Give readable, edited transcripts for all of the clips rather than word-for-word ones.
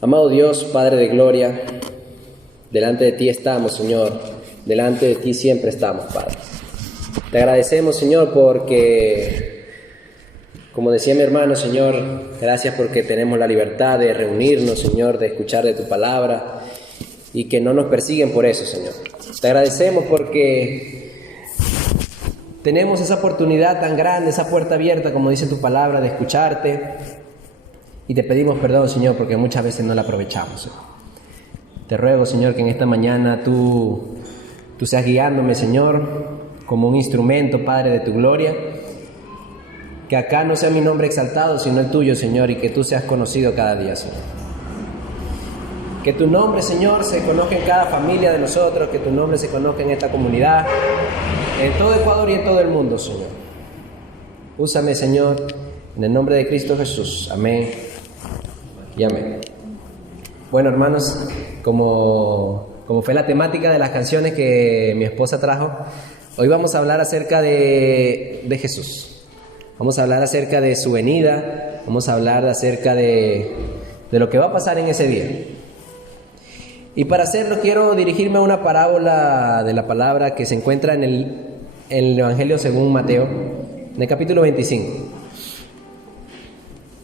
Amado Dios, Padre de gloria, delante de ti estamos, Señor, delante de ti siempre estamos, Padre. Te agradecemos, Señor, porque, como decía mi hermano, Señor, gracias porque tenemos la libertad de reunirnos, Señor, de escuchar de tu palabra y que no nos persiguen por eso, Señor. Te agradecemos porque tenemos esa oportunidad tan grande, esa puerta abierta, como dice tu palabra, de escucharte. Y te pedimos perdón, Señor, porque muchas veces no la aprovechamos, Señor. Te ruego, Señor, que en esta mañana tú seas guiándome, Señor, como un instrumento, Padre, de tu gloria. Que acá no sea mi nombre exaltado, sino el tuyo, Señor, y que tú seas conocido cada día, Señor. Que tu nombre, Señor, se conozca en cada familia de nosotros, que tu nombre se conozca en esta comunidad, en todo Ecuador y en todo el mundo, Señor. Úsame, Señor, en el nombre de Cristo Jesús. Amén y amén. Bueno, hermanos, como fue la temática de las canciones que mi esposa trajo, hoy vamos a hablar acerca de Jesús. Vamos a hablar acerca de su venida, vamos a hablar acerca de lo que va a pasar en ese día. Y para hacerlo quiero dirigirme a una parábola de la palabra que se encuentra en el Evangelio según Mateo, en el capítulo 25.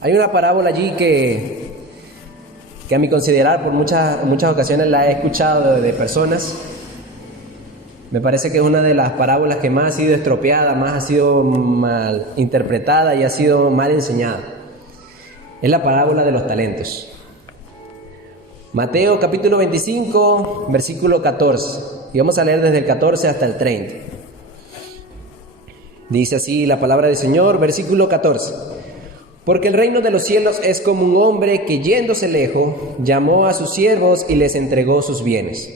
Hay una parábola allí que a mi considerar por muchas ocasiones la he escuchado de personas. Me parece que es una de las parábolas que más ha sido estropeada, más ha sido mal interpretada y ha sido mal enseñada. Es la parábola de los talentos. Mateo capítulo 25, versículo 14. Y vamos a leer desde el 14 hasta el 30. Dice así la palabra del Señor, versículo 14. Porque el reino de los cielos es como un hombre que, yéndose lejos, llamó a sus siervos y les entregó sus bienes.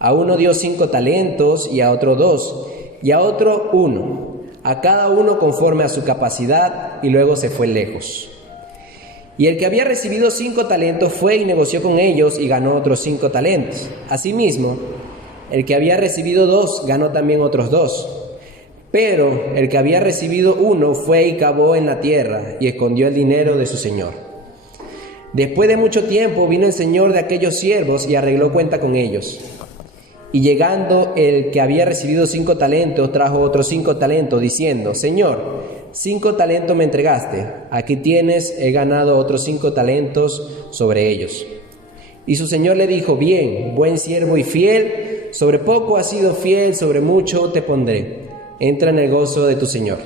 A uno dio 5 talentos, y a otro 2, y a otro 1, a cada uno conforme a su capacidad, y luego se fue lejos. Y el que había recibido 5 talentos fue y negoció con ellos, y ganó otros 5 talentos. Asimismo, el que había recibido 2 ganó también otros 2. Pero el que había recibido 1 fue y cavó en la tierra y escondió el dinero de su señor. Después de mucho tiempo vino el señor de aquellos siervos y arregló cuenta con ellos. Y llegando el que había recibido 5 talentos, trajo otros 5 talentos, diciendo: Señor, 5 talentos me entregaste, aquí tienes, he ganado otros 5 talentos sobre ellos. Y su señor le dijo: Bien, buen siervo y fiel, sobre poco has sido fiel, sobre mucho te pondré. Entra en el gozo de tu señor.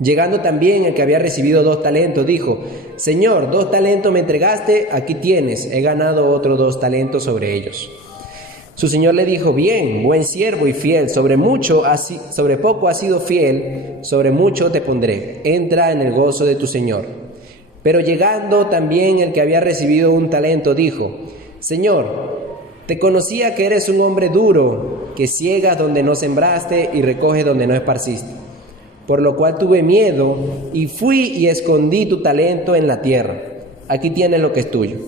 Llegando también el que había recibido 2 talentos, dijo: Señor, 2 talentos me entregaste, aquí tienes, he ganado otros 2 talentos sobre ellos. Su señor le dijo: Bien, buen siervo y fiel, sobre poco has sido fiel, sobre mucho te pondré. Entra en el gozo de tu señor. Pero llegando también el que había recibido 1 talento, dijo: Señor, te conocía que eres un hombre duro, que ciegas donde no sembraste y recoges donde no esparciste. Por lo cual tuve miedo y fui y escondí tu talento en la tierra. Aquí tienes lo que es tuyo.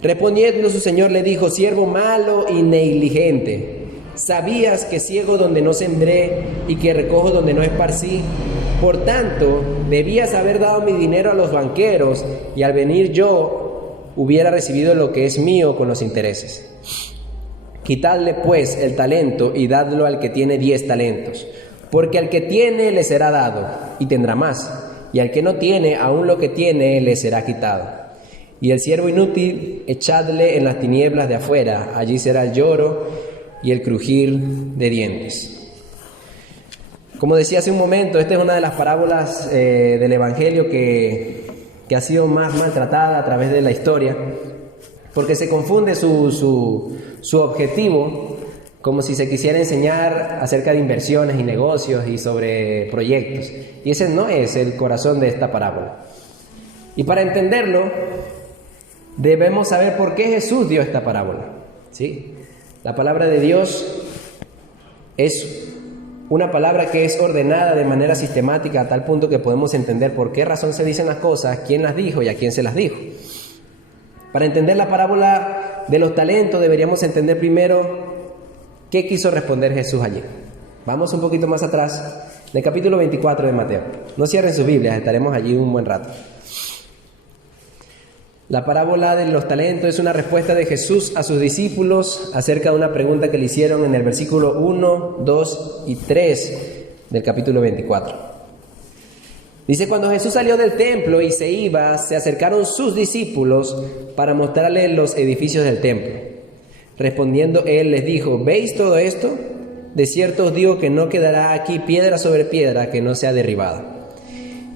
Respondiendo su señor le dijo: Siervo malo y negligente, ¿sabías que ciego donde no sembré y que recojo donde no esparcí? Por tanto, debías haber dado mi dinero a los banqueros, y al venir yo hubiera recibido lo que es mío con los intereses. Quitadle pues el talento y dadlo al que tiene 10 talentos, porque al que tiene le será dado y tendrá más, y al que no tiene, aún lo que tiene le será quitado. Y el siervo inútil echadle en las tinieblas de afuera, allí será el lloro y el crujir de dientes. Como decía hace un momento, esta es una de las parábolas del Evangelio que ha sido más maltratada a través de la historia, porque se confunde su objetivo, como si se quisiera enseñar acerca de inversiones y negocios y sobre proyectos. Y ese no es el corazón de esta parábola. Y para entenderlo, debemos saber por qué Jesús dio esta parábola. ¿Sí? La palabra de Dios es una palabra que es ordenada de manera sistemática a tal punto que podemos entender por qué razón se dicen las cosas, quién las dijo y a quién se las dijo. Para entender la parábola de los talentos deberíamos entender primero qué quiso responder Jesús allí. Vamos un poquito más atrás, en el capítulo 24 de Mateo. No cierren sus Biblias, estaremos allí un buen rato. La parábola de los talentos es una respuesta de Jesús a sus discípulos acerca de una pregunta que le hicieron en el versículo 1, 2 y 3 del capítulo 24. Dice: cuando Jesús salió del templo y se iba, se acercaron sus discípulos para mostrarle los edificios del templo. Respondiendo él les dijo: ¿veis todo esto? De cierto os digo que no quedará aquí piedra sobre piedra que no sea derribada.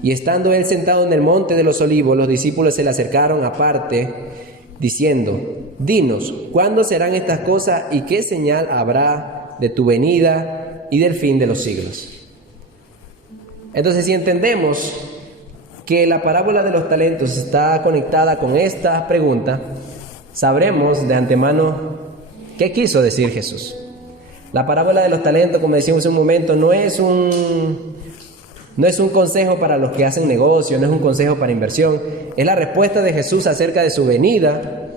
Y estando él sentado en el monte de los olivos, los discípulos se le acercaron aparte, diciendo: dinos, ¿cuándo serán estas cosas y qué señal habrá de tu venida y del fin de los siglos? Entonces, si entendemos que la parábola de los talentos está conectada con esta pregunta, sabremos de antemano qué quiso decir Jesús. La parábola de los talentos, como decíamos hace un momento, no es un consejo para los que hacen negocio, no es un consejo para inversión. Es la respuesta de Jesús acerca de su venida,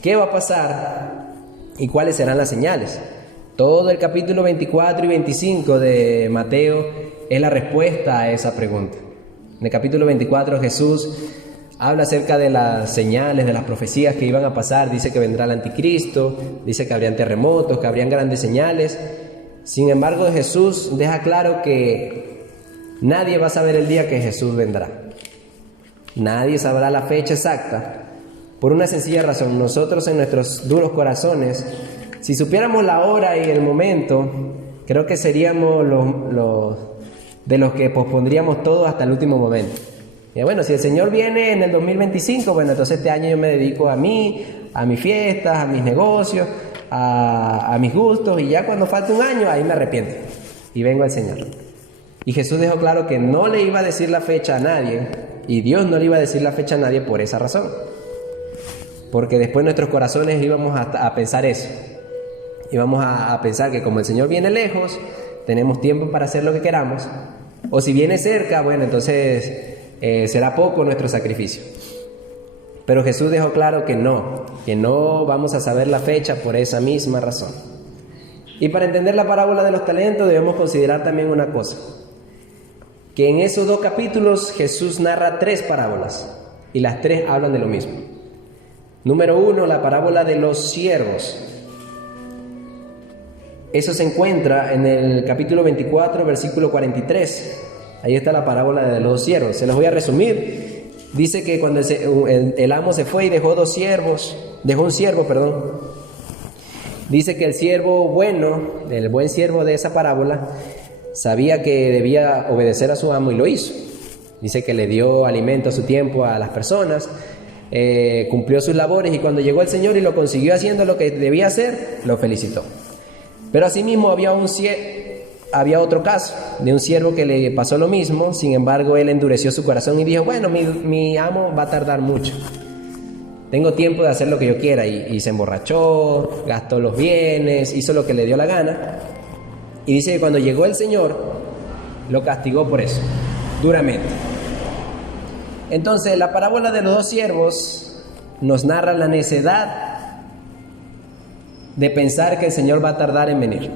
qué va a pasar y cuáles serán las señales. Todo el capítulo 24 y 25 de Mateo es la respuesta a esa pregunta. En el capítulo 24 Jesús habla acerca de las señales, de las profecías que iban a pasar. Dice que vendrá el anticristo, dice que habrían terremotos, que habrían grandes señales. Sin embargo, Jesús deja claro que nadie va a saber el día que Jesús vendrá. Nadie sabrá la fecha exacta, por una sencilla razón. Nosotros, en nuestros duros corazones, si supiéramos la hora y el momento, creo que seríamos de los que pospondríamos todo hasta el último momento. Y bueno, si el Señor viene en el 2025, bueno, entonces este año yo me dedico a mí, a mis fiestas, a mis negocios, a mis gustos, y ya cuando falte un año, ahí me arrepiento y vengo al Señor. Y Jesús dejó claro que no le iba a decir la fecha a nadie, y Dios no le iba a decir la fecha a nadie por esa razón. Porque después nuestros corazones íbamos a pensar eso. Íbamos a pensar que como el Señor viene lejos, tenemos tiempo para hacer lo que queramos. O si viene cerca, bueno, entonces será poco nuestro sacrificio. Pero Jesús dejó claro que no vamos a saber la fecha por esa misma razón. Y para entender la parábola de los talentos debemos considerar también una cosa, que en esos 2 capítulos Jesús narra 3 parábolas y las 3 hablan de lo mismo. Número 1, la parábola de los siervos. Eso se encuentra en el capítulo 24, versículo 43. Ahí está la parábola de los 2 siervos. Se los voy a resumir. Dice que cuando el amo se fue y dejó un siervo. Dice que el siervo bueno, el buen siervo de esa parábola, sabía que debía obedecer a su amo y lo hizo. Dice que le dio alimento a su tiempo a las personas, cumplió sus labores, y cuando llegó el Señor y lo consiguió haciendo lo que debía hacer, lo felicitó. Pero asimismo había otro caso de un siervo que le pasó lo mismo. Sin embargo, él endureció su corazón y dijo: bueno, mi amo va a tardar mucho, tengo tiempo de hacer lo que yo quiera. Y se emborrachó, gastó los bienes, hizo lo que le dio la gana. Y dice que cuando llegó el Señor, lo castigó por eso, duramente. Entonces, la parábola de los 2 siervos nos narra la necedad de pensar que el Señor va a tardar en venir.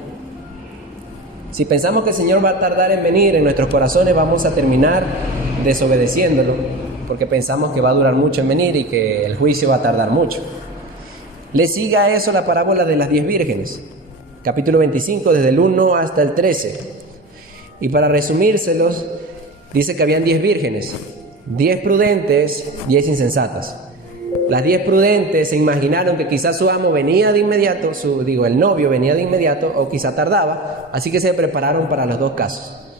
Si pensamos que el Señor va a tardar en venir, en nuestros corazones vamos a terminar desobedeciéndolo, porque pensamos que va a durar mucho en venir y que el juicio va a tardar mucho. Le sigue a eso la parábola de las 10 vírgenes, capítulo 25, desde el 1 hasta el 13. Y para resumírselos, dice que habían 10 vírgenes, 10 prudentes, 10 insensatas. Las 10 prudentes se imaginaron que quizás su amo venía de inmediato, el novio venía de inmediato, o quizá tardaba, así que se prepararon para los 2 casos.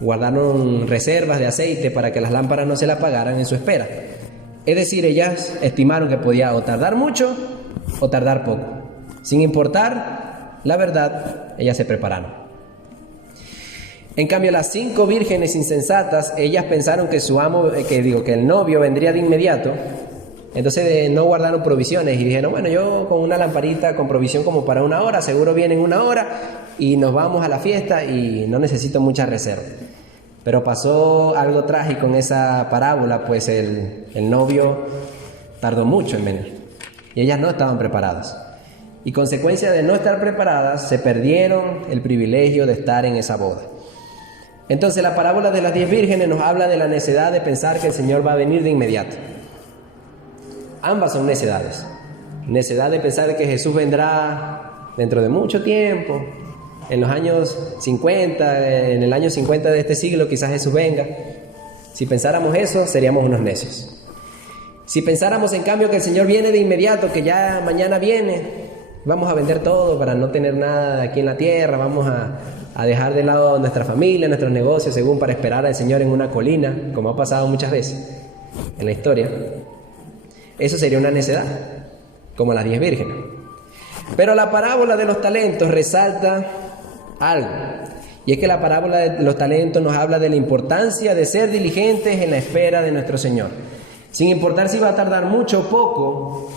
Guardaron reservas de aceite para que las lámparas no se le apagaran en su espera. Es decir, ellas estimaron que podía o tardar mucho o tardar poco. Sin importar la verdad, ellas se prepararon. En cambio, las 5 vírgenes insensatas, ellas pensaron que que el novio vendría de inmediato. Entonces no guardaron provisiones y dijeron: bueno, yo con una lamparita con provisión como para 1 hora, seguro viene en 1 hora y nos vamos a la fiesta y no necesito mucha reserva. Pero pasó algo trágico en esa parábola, pues el novio tardó mucho en venir y ellas no estaban preparadas. Y consecuencia de no estar preparadas, se perdieron el privilegio de estar en esa boda. Entonces la parábola de las 10 vírgenes nos habla de la necedad de pensar que el Señor va a venir de inmediato. Ambas son necedades. Necedad de pensar que Jesús vendrá dentro de mucho tiempo, en los años 50, en el año 50 de este siglo quizás Jesús venga. Si pensáramos eso, seríamos unos necios. Si pensáramos en cambio que el Señor viene de inmediato, que ya mañana viene, vamos a vender todo para no tener nada aquí en la tierra, vamos a dejar de lado nuestra familia, nuestros negocios, según para esperar al Señor en una colina, como ha pasado muchas veces en la historia. Eso sería una necedad, como las 10 vírgenes. Pero la parábola de los talentos resalta algo, y es que la parábola de los talentos nos habla de la importancia de ser diligentes en la espera de nuestro Señor. Sin importar si va a tardar mucho o poco,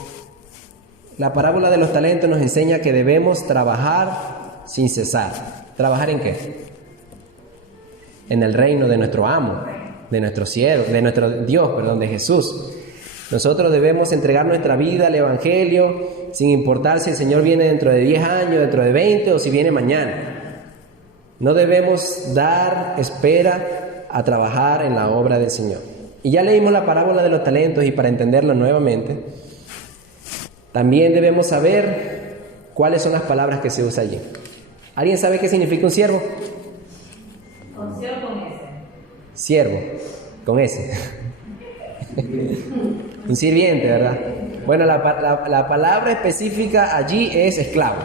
la parábola de los talentos nos enseña que debemos trabajar sin cesar. ¿Trabajar en qué? En el reino de nuestro amo, de nuestro siervo, de nuestro Dios, de Jesús. Nosotros debemos entregar nuestra vida al Evangelio sin importar si el Señor viene dentro de 10 años, dentro de 20 o si viene mañana. No debemos dar espera a trabajar en la obra del Señor. Y ya leímos la parábola de los talentos, y para entenderla nuevamente, también debemos saber cuáles son las palabras que se usan allí. ¿Alguien sabe qué significa un siervo? Con C o con S. Siervo, con S. Un sirviente, ¿verdad? Bueno, la palabra específica allí es esclavo.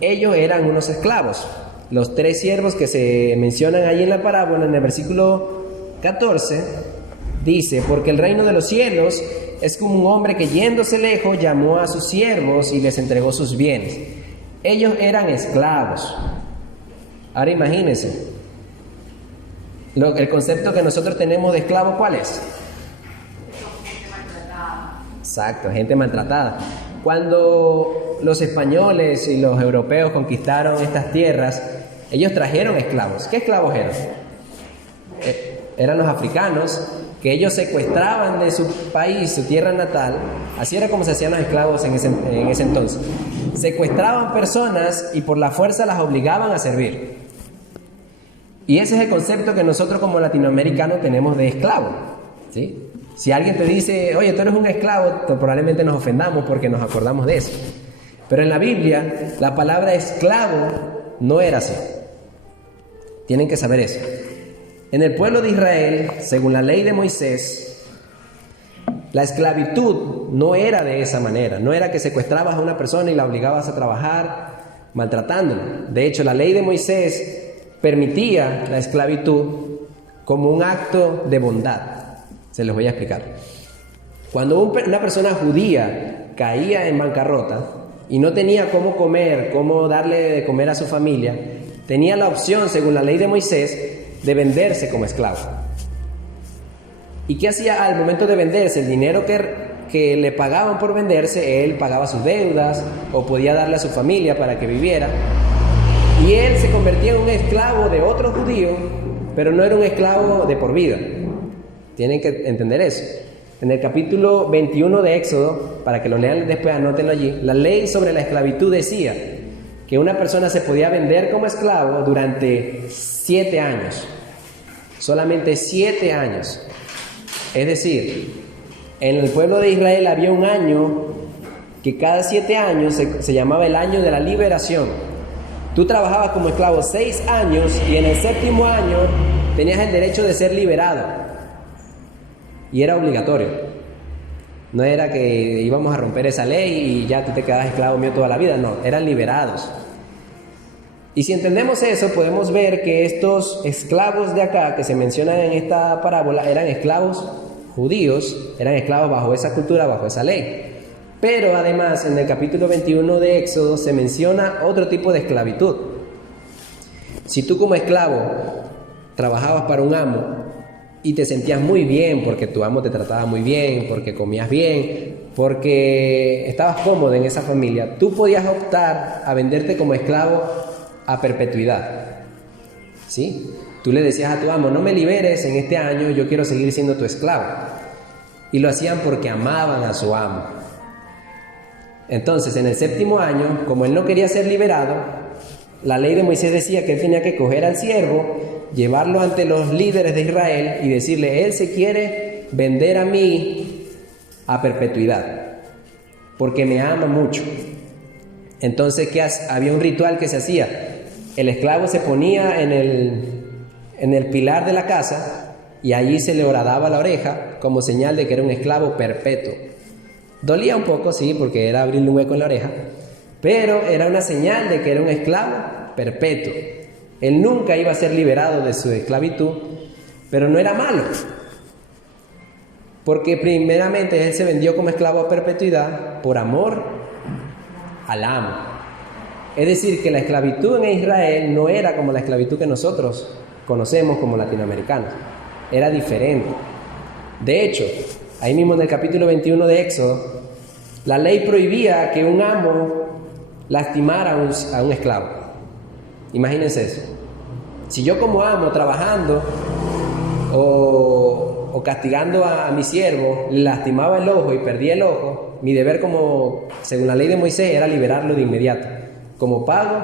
Ellos eran unos esclavos. Los 3 siervos que se mencionan allí en la parábola, en el versículo 14, dice: porque el reino de los cielos es como un hombre que, yéndose lejos, llamó a sus siervos y les entregó sus bienes. Ellos eran esclavos. Ahora imagínense, el concepto que nosotros tenemos de esclavo, ¿cuál es? Gente maltratada. Exacto, gente maltratada. Cuando los españoles y los europeos conquistaron estas tierras, ellos trajeron esclavos. ¿Qué esclavos eran? Eran los africanos, que ellos secuestraban de su país, su tierra natal. Así era como se hacían los esclavos en ese entonces. Secuestraban personas y por la fuerza las obligaban a servir. Y ese es el concepto que nosotros como latinoamericanos tenemos de esclavo, ¿sí? Si alguien te dice: oye, tú eres un esclavo, probablemente nos ofendamos porque nos acordamos de eso. Pero en la Biblia, la palabra esclavo no era así. Tienen que saber eso. En el pueblo de Israel, según la ley de Moisés, la esclavitud no era de esa manera. No era que secuestrabas a una persona y la obligabas a trabajar maltratándola. De hecho, la ley de Moisés permitía la esclavitud como un acto de bondad. Se los voy a explicar. Cuando una persona judía caía en bancarrota y no tenía cómo comer, cómo darle de comer a su familia, tenía la opción, según la ley de Moisés, de venderse como esclavo. ¿Y qué hacía al momento de venderse? El dinero que le pagaban por venderse, él pagaba sus deudas o podía darle a su familia para que viviera. Y él se convertía en un esclavo de otro judío, pero no era un esclavo de por vida. Tienen que entender eso. En el capítulo 21 de Éxodo, para que lo lean después, anótenlo allí, la ley sobre la esclavitud decía que una persona se podía vender como esclavo durante 7 años. Solamente 7 años. Es decir, en el pueblo de Israel había un año que cada 7 años se llamaba el año de la liberación. Tú trabajabas como esclavo 6 años y en el 7º año tenías el derecho de ser liberado. Y era obligatorio. No era que íbamos a romper esa ley y ya tú te quedas esclavo mío toda la vida. No, eran liberados. Y si entendemos eso, podemos ver que estos esclavos de acá que se mencionan en esta parábola eran esclavos judíos, eran esclavos bajo esa cultura, bajo esa ley. Pero además en el capítulo 21 de Éxodo se menciona otro tipo de esclavitud. Si tú como esclavo trabajabas para un amo y te sentías muy bien porque tu amo te trataba muy bien, porque comías bien, porque estabas cómodo en esa familia, tú podías optar a venderte como esclavo a perpetuidad, ¿sí? Tú le decías a tu amo: no me liberes en este año, yo quiero seguir siendo tu esclavo. Y lo hacían porque amaban a su amo. Entonces, en el 7º año, como él no quería ser liberado, la ley de Moisés decía que él tenía que coger al siervo, llevarlo ante los líderes de Israel y decirle: él se quiere vender a mí a perpetuidad, porque me ama mucho. Entonces, había un ritual que se hacía. El esclavo se ponía en el pilar de la casa y allí se le horadaba la oreja como señal de que era un esclavo perpetuo. Dolía un poco, sí, porque era abrirle un hueco en la oreja, pero era una señal de que era un esclavo perpetuo. Él nunca iba a ser liberado de su esclavitud, pero no era malo, porque primeramente él se vendió como esclavo a perpetuidad por amor al amo. Es decir, que la esclavitud en Israel no era como la esclavitud que nosotros conocemos como latinoamericanos, era diferente. De hecho, ahí mismo en el capítulo 21 de Éxodo, la ley prohibía que un amo lastimara a un esclavo. Imagínense eso. Si yo como amo trabajando o castigando a mi siervo le lastimaba el ojo y perdía el ojo, mi deber como según la ley de Moisés era liberarlo de inmediato, como pago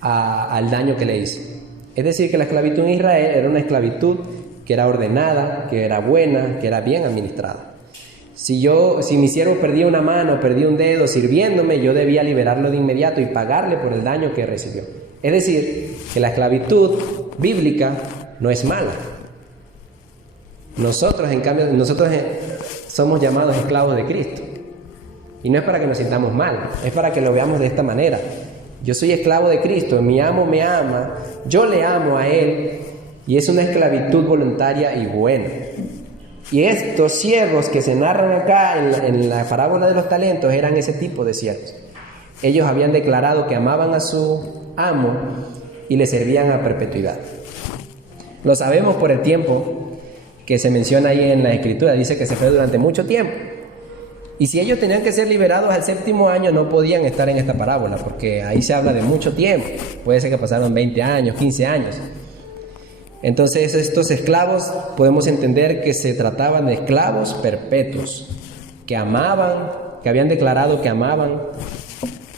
al daño que le hice. Es decir, que la esclavitud en Israel era una esclavitud que era ordenada, que era buena, que era bien administrada. Si mi siervo perdía una mano, perdía un dedo sirviéndome, yo debía liberarlo de inmediato y pagarle por el daño que recibió. Es decir, que la esclavitud bíblica no es mala. Nosotros, en cambio, somos llamados esclavos de Cristo. Y no es para que nos sintamos mal, es para que lo veamos de esta manera. Yo soy esclavo de Cristo, mi amo me ama, yo le amo a Él, y es una esclavitud voluntaria y buena. Y estos siervos que se narran acá en la parábola de los talentos eran ese tipo de siervos. Ellos habían declarado que amaban a su amo y le servían a perpetuidad. Lo sabemos por el tiempo que se menciona ahí en la Escritura, dice que se fue durante mucho tiempo. Y si ellos tenían que ser liberados al 7º año, no podían estar en esta parábola, porque ahí se habla de mucho tiempo. Puede ser que pasaron 20 años, 15 años. Entonces estos esclavos podemos entender que se trataban de esclavos perpetuos, que amaban, que habían declarado que amaban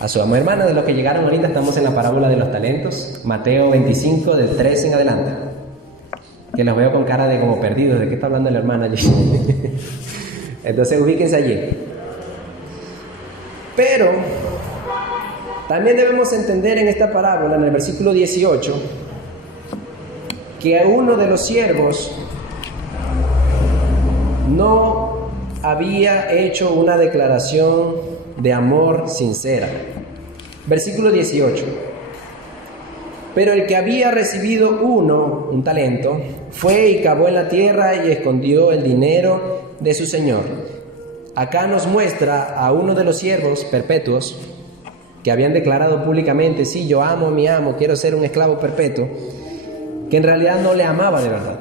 a su amo. Hermanos, de los que llegaron ahorita estamos en la parábola de los talentos, Mateo 25, del 13 en adelante. Que los veo con cara de como perdidos, ¿de qué está hablando el hermano allí? Entonces ubíquense allí. Pero también debemos entender en esta parábola, en el versículo 18, que a uno de los siervos no había hecho una declaración de amor sincera. Versículo 18. Pero el que había recibido un talento, fue y cavó en la tierra y escondió el dinero de su señor. Acá nos muestra a uno de los siervos perpetuos que habían declarado públicamente: sí, yo amo a mi amo, quiero ser un esclavo perpetuo, que en realidad no le amaba de verdad.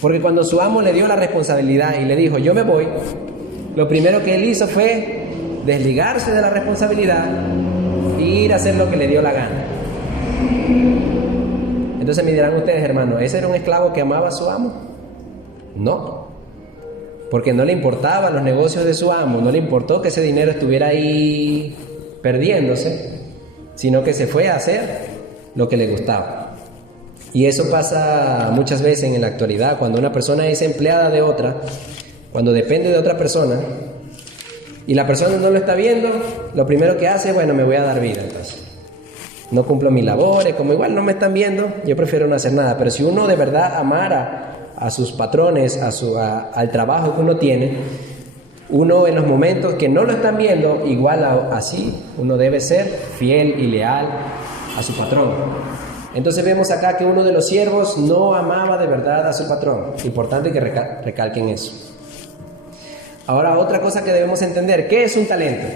Porque cuando su amo le dio la responsabilidad y le dijo: yo me voy, lo primero que él hizo fue desligarse de la responsabilidad e ir a hacer lo que le dio la gana. Entonces me dirán ustedes, hermanos, ¿ese era un esclavo que amaba a su amo? No, porque no le importaban los negocios de su amo, no le importó que ese dinero estuviera ahí perdiéndose, sino que se fue a hacer lo que le gustaba. Y eso pasa muchas veces en la actualidad, cuando una persona es empleada de otra, cuando depende de otra persona, y la persona no lo está viendo, lo primero que hace es: bueno, me voy a dar vida, entonces no cumplo mis labores, como igual no me están viendo, yo prefiero no hacer nada. Pero si uno de verdad amara a sus patrones, al trabajo que uno tiene, uno en los momentos que no lo están viendo, igual así, uno debe ser fiel y leal a su patrón. Entonces vemos acá que uno de los siervos no amaba de verdad a su patrón. Importante que recalquen eso. Ahora, otra cosa que debemos entender: ¿qué es un talento?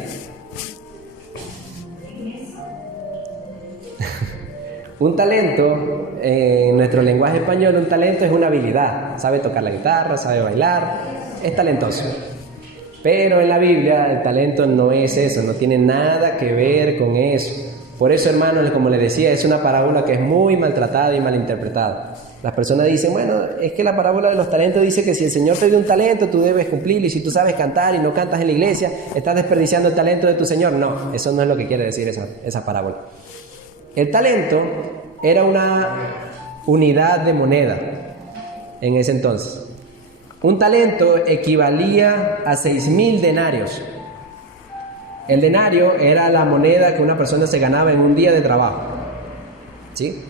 Un talento, en nuestro lenguaje español, un talento es una habilidad. Sabe tocar la guitarra, sabe bailar, es talentoso. Pero en la Biblia el talento no es eso, no tiene nada que ver con eso. Por eso, hermanos, como les decía, es una parábola que es muy maltratada y malinterpretada. Las personas dicen: bueno, es que la parábola de los talentos dice que si el Señor te dio un talento, tú debes cumplirlo, y si tú sabes cantar y no cantas en la iglesia, estás desperdiciando el talento de tu Señor. No, eso no es lo que quiere decir esa parábola. El talento era una unidad de moneda en ese entonces. Un talento equivalía a 6.000 denarios. El denario era la moneda que una persona se ganaba en un día de trabajo. ¿Sí?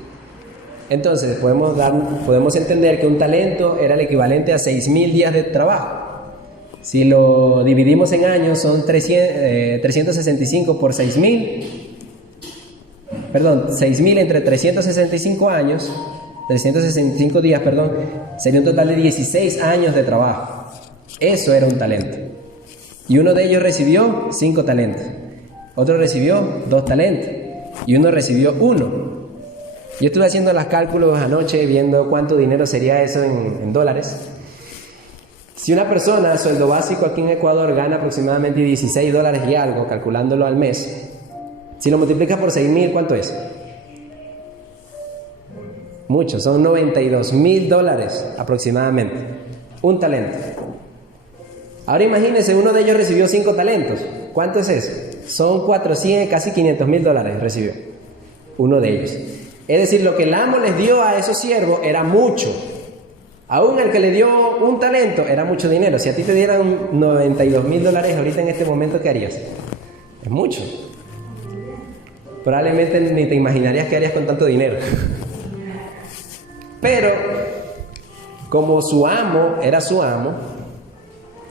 Entonces podemos entender que un talento era el equivalente a 6.000 días de trabajo. Si lo dividimos en años, son 365 por 6.000. Perdón, 6.000 entre 365 años, 365 días, perdón, sería un total de 16 años de trabajo. Eso era un talento. Y uno de ellos recibió 5 talentos. Otro recibió 2 talentos. Y uno recibió 1. Yo estuve haciendo los cálculos anoche, viendo cuánto dinero sería eso en dólares. Si una persona, sueldo básico aquí en Ecuador, gana aproximadamente $16 y algo, calculándolo al mes, si lo multiplicas por 6.000, ¿cuánto es? Mucho, son $92.000 aproximadamente. Un talento. Ahora imagínense, uno de ellos recibió 5 talentos. ¿Cuánto es eso? Son 400, casi $500.000 recibió uno de ellos. Es decir, lo que el amo les dio a esos siervos era mucho. Aún el que le dio un talento era mucho dinero. Si a ti te dieran $92.000 ahorita en este momento, ¿qué harías? Es mucho. Probablemente ni te imaginarías qué harías con tanto dinero. Pero, como su amo era su amo,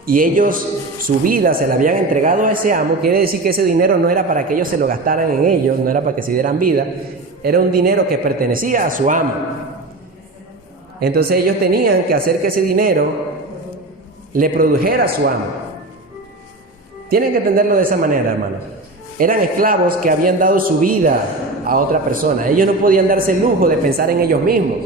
y ellos su vida se la habían entregado a ese amo, quiere decir que ese dinero no era para que ellos se lo gastaran en ellos, no era para que se dieran vida, era un dinero que pertenecía a su amo. Entonces ellos tenían que hacer que ese dinero le produjera a su amo. Tienen que entenderlo de esa manera, hermanos. Eran esclavos que habían dado su vida a otra persona. Ellos no podían darse el lujo de pensar en ellos mismos.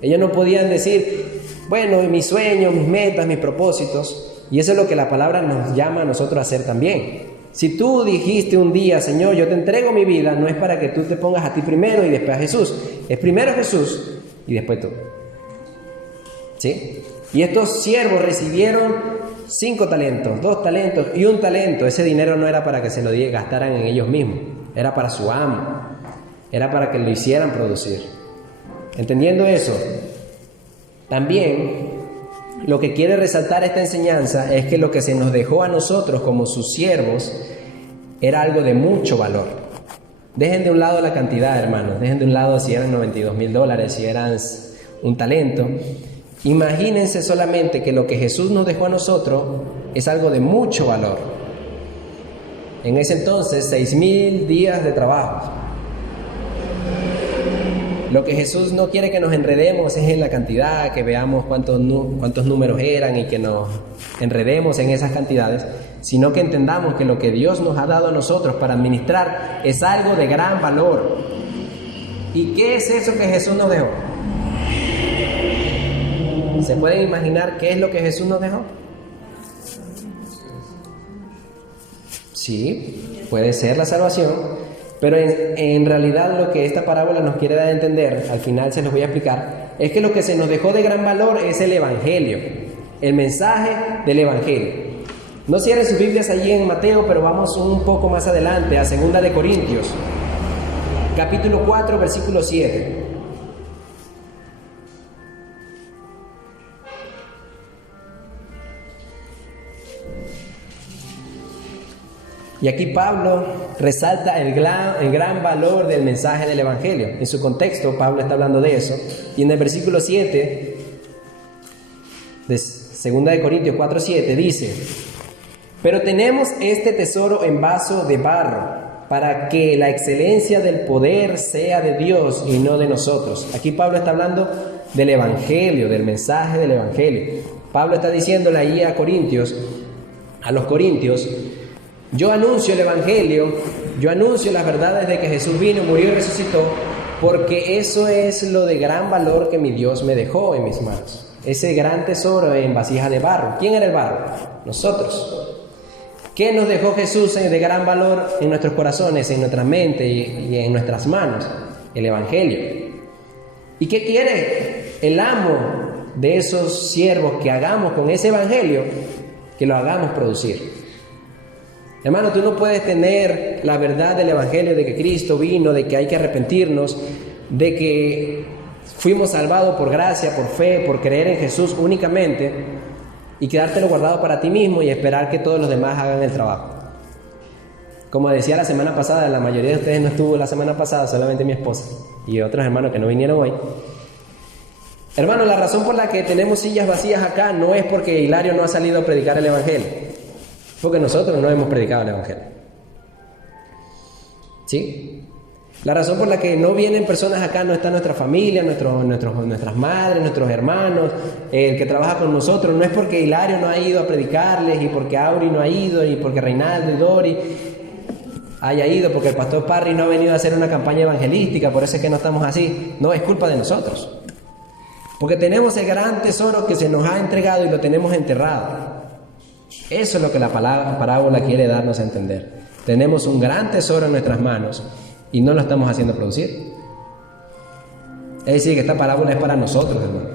Ellos no podían decir, bueno, mis sueños, mis metas, mis propósitos. Y eso es lo que la palabra nos llama a nosotros a hacer también. Si tú dijiste un día, Señor, yo te entrego mi vida, no es para que tú te pongas a ti primero y después a Jesús. Es primero Jesús y después tú. ¿Sí? Y estos siervos recibieron 5 talentos, 2 talentos y 1 talento. Ese dinero no era para que se lo gastaran en ellos mismos, era para su amo, era para que lo hicieran producir. Entendiendo eso, también lo que quiere resaltar esta enseñanza es que lo que se nos dejó a nosotros como sus siervos era algo de mucho valor. Dejen de un lado la cantidad, hermanos, dejen de un lado si eran $92.000, si eran un talento. Imagínense solamente que lo que Jesús nos dejó a nosotros es algo de mucho valor. En ese entonces, 6.000 días de trabajo. Lo que Jesús no quiere que nos enredemos es en la cantidad, que veamos cuántos números eran y que nos enredemos en esas cantidades, sino que entendamos que lo que Dios nos ha dado a nosotros para administrar es algo de gran valor. ¿Y qué es eso que Jesús nos dejó? ¿Se pueden imaginar qué es lo que Jesús nos dejó? Sí, puede ser la salvación, pero en realidad lo que esta parábola nos quiere dar a entender, al final se los voy a explicar, es que lo que se nos dejó de gran valor es el Evangelio, el mensaje del Evangelio. No cierren sus Biblias allí en Mateo, pero vamos un poco más adelante, a 2 de Corintios, capítulo 4, versículo 7. Y aquí Pablo resalta el gran valor del mensaje del Evangelio. En su contexto, Pablo está hablando de eso. Y en el versículo 7 de 2 de Corintios 4:7 dice: pero tenemos este tesoro en vaso de barro, para que la excelencia del poder sea de Dios y no de nosotros. Aquí Pablo está hablando del Evangelio, del mensaje del Evangelio. Pablo está diciéndole ahí a los corintios: yo anuncio el Evangelio, yo anuncio las verdades de que Jesús vino, murió y resucitó, porque eso es lo de gran valor que mi Dios me dejó en mis manos. Ese gran tesoro en vasijas de barro. ¿Quién era el barro? Nosotros. ¿Qué nos dejó Jesús de gran valor en nuestros corazones, en nuestra mente y en nuestras manos? El Evangelio. ¿Y qué quiere el amo de esos siervos que hagamos con ese Evangelio? Que lo hagamos producir. Hermano, tú no puedes tener la verdad del Evangelio de que Cristo vino, de que hay que arrepentirnos, de que fuimos salvados por gracia, por fe, por creer en Jesús únicamente, y quedártelo guardado para ti mismo y esperar que todos los demás hagan el trabajo. Como decía la semana pasada, la mayoría de ustedes no estuvo la semana pasada, solamente mi esposa y otros hermanos que no vinieron hoy. Hermano, la razón por la que tenemos sillas vacías acá no es porque Hilario no ha salido a predicar el Evangelio, porque nosotros no hemos predicado el Evangelio. ¿Sí? La razón por la que no vienen personas acá no está nuestra familia, nuestras madres, nuestros hermanos, el que trabaja con nosotros. No es porque Hilario no ha ido a predicarles, y porque Auri no ha ido, y porque Reinaldo y Dori haya ido, porque el pastor Parry no ha venido a hacer una campaña evangelística, por eso es que no estamos así. No, es culpa de nosotros. Porque tenemos el gran tesoro que se nos ha entregado y lo tenemos enterrado. Eso es lo que la parábola quiere darnos a entender. Tenemos un gran tesoro en nuestras manos y no lo estamos haciendo producir. Es decir, que esta parábola es para nosotros, hermano.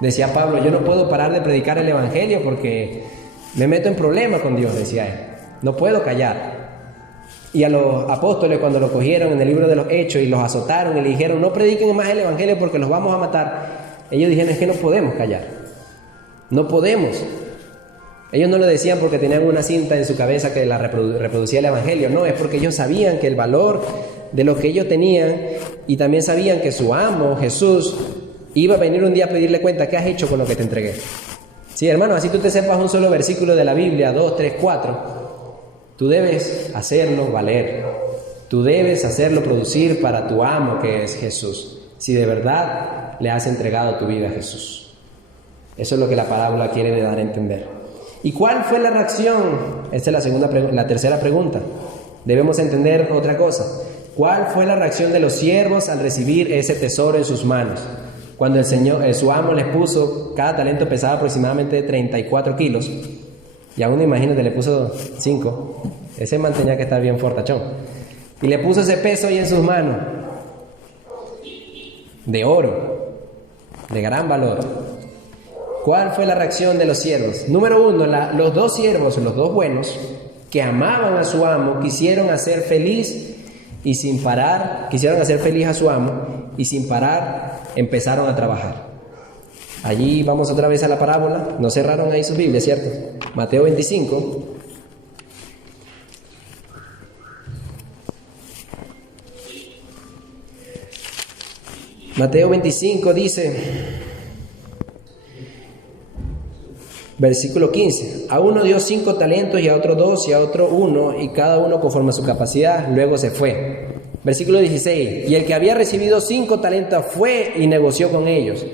Decía Pablo, yo no puedo parar de predicar el Evangelio porque me meto en problemas con Dios, decía él. No puedo callar. Y a los apóstoles, cuando lo cogieron en el libro de los Hechos y los azotaron y le dijeron, no prediquen más el Evangelio porque los vamos a matar, ellos dijeron, es que no podemos callar. No podemos. Ellos no lo decían porque tenían una cinta en su cabeza que la reproducía el Evangelio. No, es porque ellos sabían que el valor de lo que ellos tenían, y también sabían que su amo, Jesús, iba a venir un día a pedirle cuenta, ¿qué has hecho con lo que te entregué? Sí, hermano, así tú te sepas un solo versículo de la Biblia, 2, 3, 4, tú debes hacerlo valer. Tú debes hacerlo producir para tu amo, que es Jesús, si de verdad le has entregado tu vida a Jesús. Eso es lo que la parábola quiere dar a entender. ¿Y cuál fue la reacción? Esta es la tercera pregunta. Debemos entender otra cosa. ¿Cuál fue la reacción de los siervos al recibir ese tesoro en sus manos? Cuando su amo les puso, cada talento pesaba aproximadamente 34 kilos, y aún imagínate, le puso 5. Ese man tenía que estar bien fortachón. Y le puso ese peso ahí en sus manos, de oro, de gran valor. ¿Cuál fue la reacción de los siervos? Número 1, los dos siervos, los dos buenos, que amaban a su amo, quisieron hacer feliz a su amo, y sin parar empezaron a trabajar. Allí vamos otra vez a la parábola. No cerraron ahí sus Biblias, ¿cierto? Mateo 25. Mateo 25 dice, versículo 15, a uno dio 5 talentos y a otro 2 y a otro 1, y cada uno conforme a su capacidad, luego se fue. Versículo 16, y el que había recibido 5 talentos fue y negoció con ellos.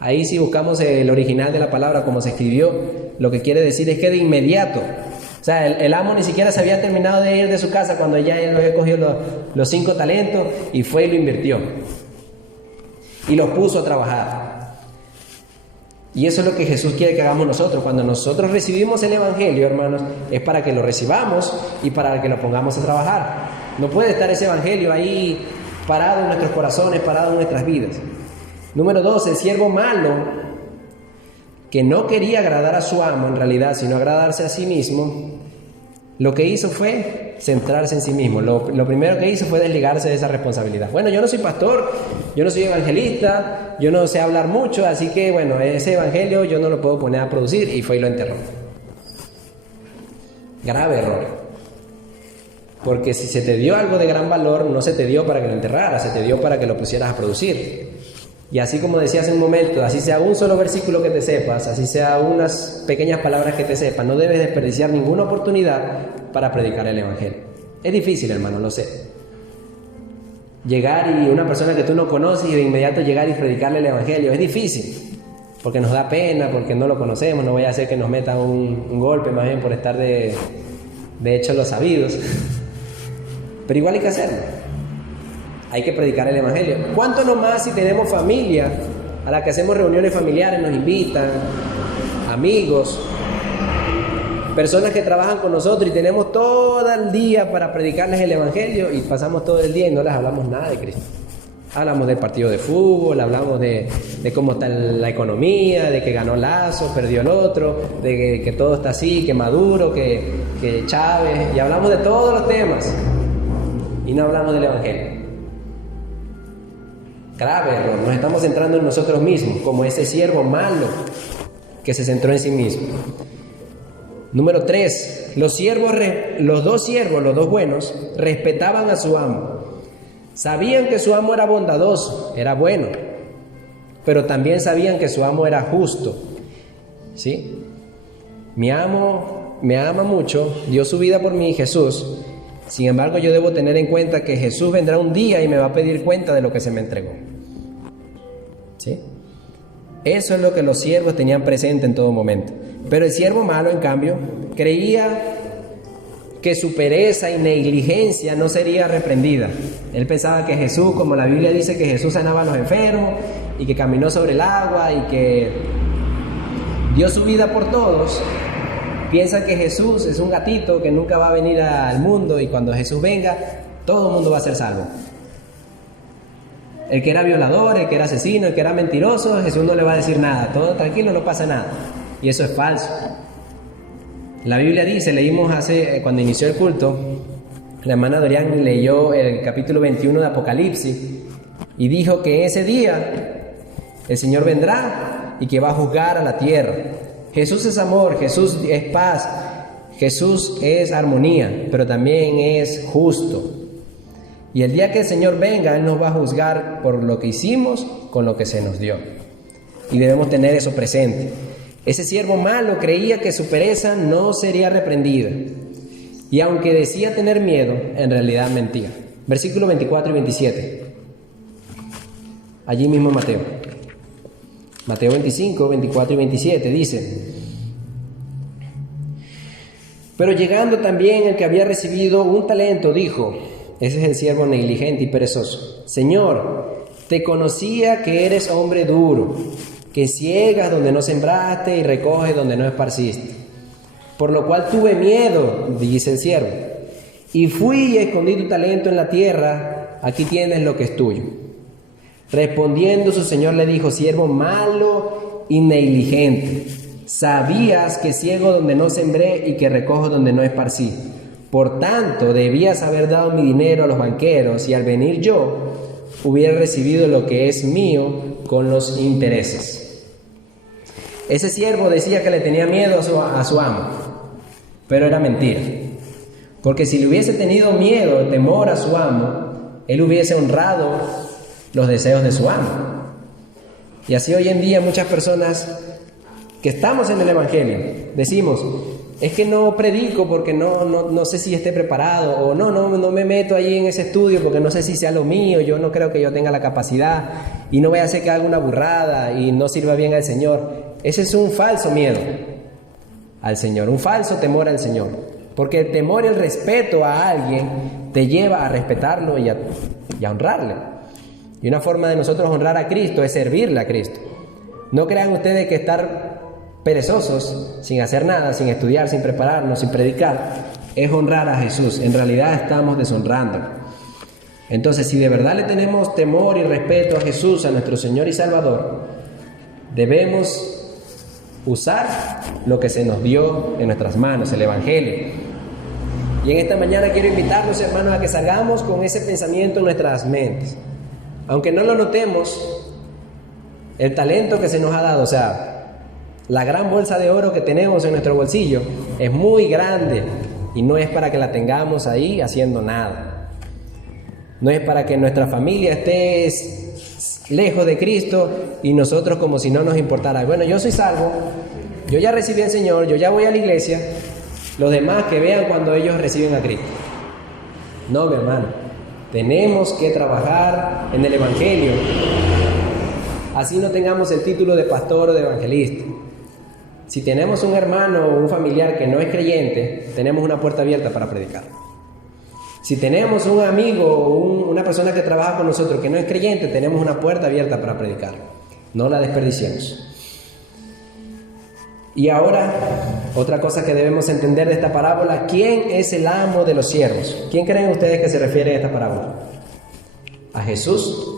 Ahí si buscamos el original de la palabra, como se escribió, lo que quiere decir es que de inmediato, o sea, el amo ni siquiera se había terminado de ir de su casa cuando ya él había cogido los 5 talentos y fue y lo invirtió. Y los puso a trabajar. Y eso es lo que Jesús quiere que hagamos nosotros. Cuando nosotros recibimos el Evangelio, hermanos, es para que lo recibamos y para que lo pongamos a trabajar. No puede estar ese Evangelio ahí parado en nuestros corazones, parado en nuestras vidas. Número 2, el siervo malo, que no quería agradar a su amo en realidad, sino agradarse a sí mismo, lo que hizo fue centrarse en sí mismo. Lo primero que hizo fue desligarse de esa responsabilidad. Bueno, yo no soy pastor, yo no soy evangelista, yo no sé hablar mucho, así que bueno, ese evangelio yo no lo puedo poner a producir, y fue y lo enterró. Grave error. Porque si se te dio algo de gran valor, no se te dio para que lo enterraras, se te dio para que lo pusieras a producir. Y así como decía hace un momento, así sea un solo versículo que te sepas, así sea unas pequeñas palabras que te sepas, no debes desperdiciar ninguna oportunidad para predicar el Evangelio. Es difícil, hermano, lo sé. Llegar y una persona que tú no conoces y de inmediato llegar y predicarle el Evangelio, es difícil. Porque nos da pena, porque no lo conocemos, no vaya a ser que nos metan un golpe más bien por estar de hecho los sabidos. Pero igual hay que hacerlo. Hay que predicar el Evangelio. ¿Cuánto nomás si tenemos familia a la que hacemos reuniones familiares, nos invitan, amigos, personas que trabajan con nosotros y tenemos todo el día para predicarles el Evangelio y pasamos todo el día y no les hablamos nada de Cristo? Hablamos del partido de fútbol, hablamos de cómo está la economía, de que ganó Lazo, perdió el otro, de que todo está así, que Maduro, que Chávez, y hablamos de todos los temas y no hablamos del Evangelio. Grave error. Nos estamos centrando en nosotros mismos, como ese siervo malo que se centró en sí mismo. Número 3. Los dos buenos, respetaban a su amo. Sabían que su amo era bondadoso, era bueno, pero también sabían que su amo era justo. ¿Sí? Mi amo me ama mucho, dio su vida por mí, Jesús. Sin embargo, yo debo tener en cuenta que Jesús vendrá un día y me va a pedir cuenta de lo que se me entregó. ¿Sí? Eso es lo que los siervos tenían presente en todo momento. Pero el siervo malo, en cambio, creía que su pereza y negligencia no sería reprendida. Él pensaba que Jesús, como la Biblia dice que Jesús sanaba a los enfermos y que caminó sobre el agua y que dio su vida por todos, piensa que Jesús es un gatito que nunca va a venir al mundo y cuando Jesús venga, todo el mundo va a ser salvo. El que era violador, el que era asesino, el que era mentiroso, Jesús no le va a decir nada, todo tranquilo, no pasa nada. Y eso es falso. La Biblia dice, leímos cuando inició el culto, la hermana Dorian leyó el capítulo 21 de Apocalipsis y dijo que ese día el Señor vendrá y que va a juzgar a la tierra. Jesús es amor, Jesús es paz, Jesús es armonía, pero también es justo. Y el día que el Señor venga, Él nos va a juzgar por lo que hicimos con lo que se nos dio. Y debemos tener eso presente. Ese siervo malo creía que su pereza no sería reprendida. Y aunque decía tener miedo, en realidad mentía. Versículos 24 y 27. Allí mismo Mateo. Mateo 25, 24 y 27 dice: pero llegando también el que había recibido un talento, dijo, ese es el siervo negligente y perezoso: Señor, te conocía que eres hombre duro, que ciegas donde no sembraste y recoges donde no esparciste. Por lo cual tuve miedo, dice el siervo, y fui y escondí tu talento en la tierra, aquí tienes lo que es tuyo. Respondiendo su señor le dijo: siervo malo y negligente, sabías que ciego donde no sembré y que recojo donde no esparcí. Por tanto, debías haber dado mi dinero a los banqueros y al venir yo hubiera recibido lo que es mío con los intereses. Ese siervo decía que le tenía miedo a su amo, pero era mentira. Porque si le hubiese tenido miedo, temor a su amo, él hubiese honrado los deseos de su amo. Y así hoy en día muchas personas que estamos en el Evangelio decimos: es que no predico porque no sé si esté preparado, o no me meto ahí en ese estudio porque no sé si sea lo mío, yo no creo que yo tenga la capacidad y no voy a hacer que haga una burrada y no sirva bien al Señor. Ese es un falso miedo al Señor, un falso temor al Señor, porque el temor y el respeto a alguien te lleva a respetarlo y a honrarle. Y una forma de nosotros honrar a Cristo es servirle a Cristo. No crean ustedes que estar perezosos, sin hacer nada, sin estudiar, sin prepararnos, sin predicar, es honrar a Jesús. En realidad estamos deshonrándolo. Entonces, si de verdad le tenemos temor y respeto a Jesús, a nuestro Señor y Salvador, debemos usar lo que se nos dio en nuestras manos, el Evangelio. Y en esta mañana quiero invitarlos, hermanos, a que salgamos con ese pensamiento en nuestras mentes. Aunque no lo notemos, el talento que se nos ha dado, o sea, la gran bolsa de oro que tenemos en nuestro bolsillo es muy grande y no es para que la tengamos ahí haciendo nada. No es para que nuestra familia esté lejos de Cristo y nosotros como si no nos importara. Bueno, yo soy salvo, yo ya recibí al Señor, yo ya voy a la iglesia, los demás que vean cuando ellos reciben a Cristo. No, mi hermano, tenemos que trabajar en el Evangelio. Así no tengamos el título de pastor o de evangelista. Si tenemos un hermano o un familiar que no es creyente, tenemos una puerta abierta para predicar. Si tenemos un amigo o una persona que trabaja con nosotros que no es creyente, tenemos una puerta abierta para predicar. No la desperdiciemos. Y ahora, otra cosa que debemos entender de esta parábola: ¿quién es el amo de los siervos? ¿Quién creen ustedes que se refiere a esta parábola? A Jesús.